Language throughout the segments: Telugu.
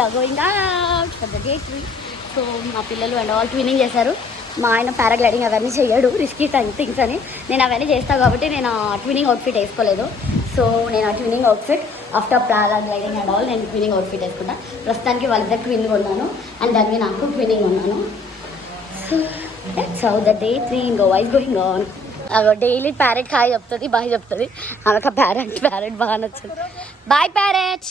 We are going out for the day 3. So మా పిల్లలు అండ్ ఆల్ ట్విన్నింగ్ చేశారు. మా ఆయన పారాగ్లైడింగ్ అవన్నీ చేయడు, రిస్కీ థింగ్స్ అని. నేను అవన్నీ చేస్తాను కాబట్టి నేను ట్విన్నింగ్ అవుట్ఫిట్ వేసుకోలేదు. సో నేను ఆ twinning outfit after paragliding and all నేను ట్విన్నింగ్ అవుట్ఫిట్ వేసుకుంటా. ప్రస్తుతానికి వాళ్ళిద్దరు ట్విన్నింగ్ ఉన్నాను అండ్ దాన్ని నాకు ట్విన్నింగ్ ఉన్నాను. So that's how the day 3 in Goa is going on. Daily parrot hi చెప్తుంది, బాయ్ చెప్తుంది. ఆమెకు ప్యారెట్ బాగా నచ్చింది. బాయ్ ప్యారెట్,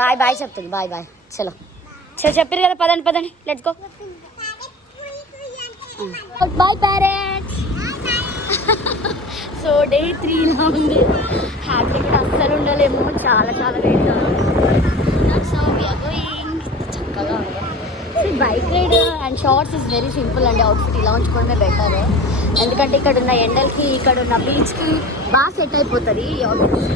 బాయ్ బాయ్ చెప్తుంది. Bye bye. చలో చెప్పారు కదా, పదండి let's go. Bye parrot. So day 3 ఉంది. హ్యాపీ కూడా అస్సలు ఉండలేము, చాలా వేడిగా. So we're going. చక్కగా ఉంది. Bike ride and shorts is very simple అండి. అవుట్ఫిట్ ఇలా ఉంచుకోవడమే బెటర్, ఎందుకంటే ఇక్కడ ఉన్న ఎండలకి ఇక్కడ ఉన్న బీచ్కి బాగా సెట్ అయిపోతుంది ఈ అవుట్ఫిట్.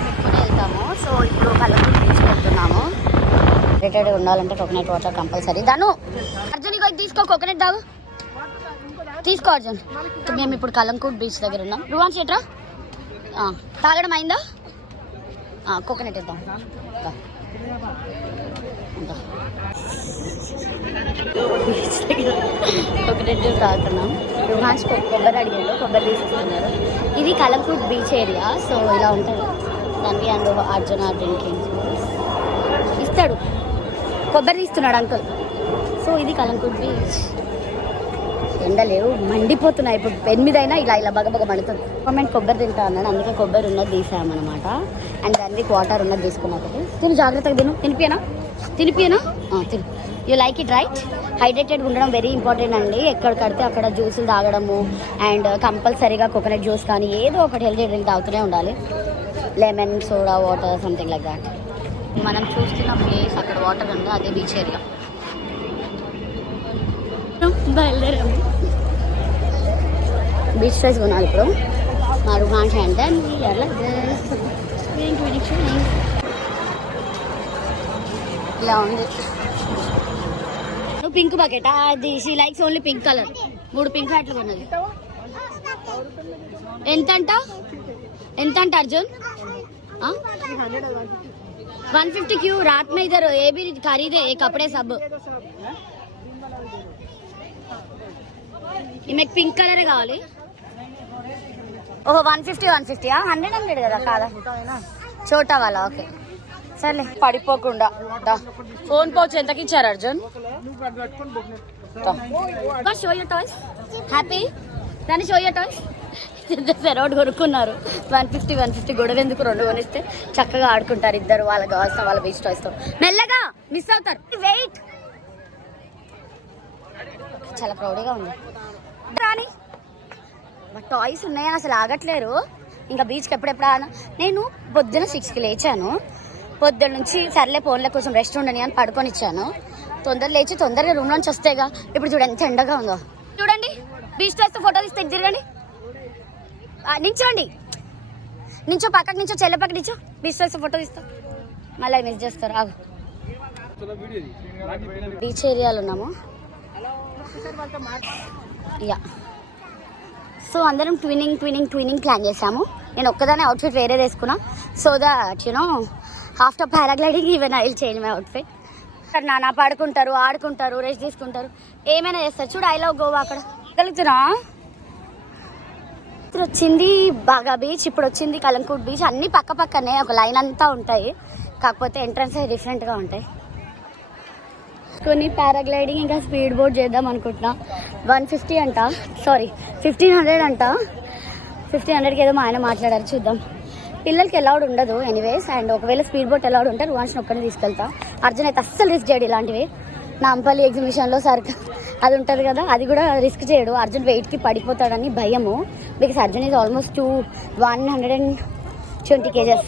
పెట్టుకుని వెళ్తాము. సో ఇప్పుడు కలపూర్ బీచ్కి వెళ్తున్నాము. హైడ్రేటెడ్ ఉండాలంటే కోకోనట్ వాటర్ కంపల్సరీ. దాను అర్జున్ ఇక తీసుకో, కోకోనట్ తాగు, తీసుకో అర్జున్. మేము ఇప్పుడు కలంకూట్ బీచ్ దగ్గర ఉన్నాం. రువాన్ చేట్రా తాగడం అయిందా? కోకోనట్ ఇద్దాం. కోకోనట్ జ్యూస్ తాగుతున్నాం. రుహాన్స్ కొబ్బరి అడిగాడు, కొబ్బరి తీసుకున్నారు. ఇది కలంకూట్ బీచ్ ఏరియా. సో ఇలా ఉంటుంది. దానికి అండ్ అర్జున డ్రింకింగ్ ఇస్తాడు, కొబ్బరి తీస్తున్నాడు అంకుల్. సో ఇది కలంకూట్ బీచ్. ఎండలేవు, మండిపోతున్నాయి. ఇప్పుడు 8 అయినా ఇలా బగబగ మండుతుంది. గవర్నమెంట్ కొబ్బరి తింటా అన్నాడు, అందుకే కొబ్బరి ఉన్నది తీసామన్నమాట. అండ్ దానికి వాటర్ ఉన్నది తీసుకున్నా. ఒకటి తిను, జాగ్రత్తగా తినిపియనా తిను. You like it right? Hydrated ఉండడం వెరీ ఇంపార్టెంట్ అండి. ఎక్కడ కడితే అక్కడ జ్యూసులు తాగడము అండ్ కంపల్సరీగా కోకోనట్ జ్యూస్ కానీ ఏదో ఒకటి హెల్తీ డ్రింక్ తాగుతూనే ఉండాలి. Lemon, soda water, something like that. మనం చూస్తున్న ప్లేస్ అక్కడ వాటర్ ఉంది, అదే బీచ్ ఏరియా. బయలుదేరాము. బీచ్ డ్రెస్ కొనాలి ఇప్పుడు. మా రుహాన్ అండ్ ఇలా ఉంది. నువ్వు పింక్ బకెట్ అది she likes only pink colour. 3 pink హ్యాట్లు కొన్నది. ఎంతంట అర్జున్? 150 क्यों? रात में इधर ये भी खरीदे ये कपड़े सब. ఈమెకు పింక్ కలరే కావాలి. ఓహో 150 100 కదా కాదా? చోటా వాళ్ళ. ఓకే సర్లే. పడిపోకుండా ఫోన్ పౌచ్ ఎంతకి ఇచ్చారు Arjun? Show your toys. Happy దాన్ని షో యూర్ టాయ్స్. సెరోడ్ కొనుక్కున్నారు. 150 గొడవ ఎందుకు, 2 కొనిస్తే చక్కగా ఆడుకుంటారు ఇద్దరు. వాళ్ళకి కావాల్సిన వాళ్ళ బీచ్ టాయ్స్తో. మెల్లగా మిస్ అవుతారు. వెయిట్. చాలా ప్రౌడ్గా ఉంది. రాని టాయ్స్ ఉన్నాయని అసలు ఆగట్లేరు. ఇంకా బీచ్కి ఎప్పుడెప్పుడు నేను పొద్దున 6కి లేచాను. పొద్దున్న నుంచి సర్లే ఫోన్ల కోసం రెస్ట్ ఉండని అని పడుకొని ఇచ్చాను. తొందర లేచి తొందరగా రూమ్ నుంచి వస్తేగా. ఇప్పుడు చూడండి ఎంత ఎండగా ఉందో. చూడండి బీచ్ టాయ్స్తో ఫోటో తీస్తే తిరగండి. నించో పక్కకి నించో, చెల్లె పక్కకి నించో. బీచ్ టాయ్స్తో ఫోటో తీస్తా, మళ్ళీ మిస్ చేస్తారు. ఆగు. బీచ్ ఏరియాలో ఉన్నాము. యా. సో అందరం ట్విన్నింగ్ ప్లాన్ చేసాము. నేను ఒక్కదానే అవుట్ఫిట్ వేరే వేసుకున్నా. So that you know after paragliding even I will change my outfit. నాన్న పడుకుంటారు, ఆడుకుంటారు, రెస్ట్ తీసుకుంటారు, ఏమైనా చేస్తారు. చూడు ఐ లవ్ గోవా. అక్కడ కలుగుతున్నా. ఇప్పుడు వచ్చింది బాగా బీచ్, ఇప్పుడు వచ్చింది కలంకూట్ బీచ్. అన్నీ పక్కనే ఒక లైన్ అంతా ఉంటాయి. కాకపోతే ఎంట్రన్స్ డిఫరెంట్గా ఉంటాయి. కొన్ని పారాగ్లైడింగ్ ఇంకా స్పీడ్ బోట్ చేద్దాం అనుకుంటున్నా. 150 అంట, సారీ 1500 అంట. 1500కి ఏదో మా ఆయన మాట్లాడారు, చూద్దాం. పిల్లలకి అలౌడ్ ఉండదు ఎనీవేస్. అండ్ ఒకవేళ స్పీడ్ బోట్ అలౌడ్ ఉంటే రువాన్స్ని ఒక్కడిని తీసుకెళ్తా. అర్జున్ అయితే అస్సలు రిస్క్ చేయడు ఇలాంటివి. నాంపల్లి ఎగ్జిబిషన్లో అది ఉంటుంది కదా, అది కూడా రిస్క్ చేయడు. అర్జున్ వెయిట్కి పడిపోతాడని భయము. Because Arjun is almost 120 kgs.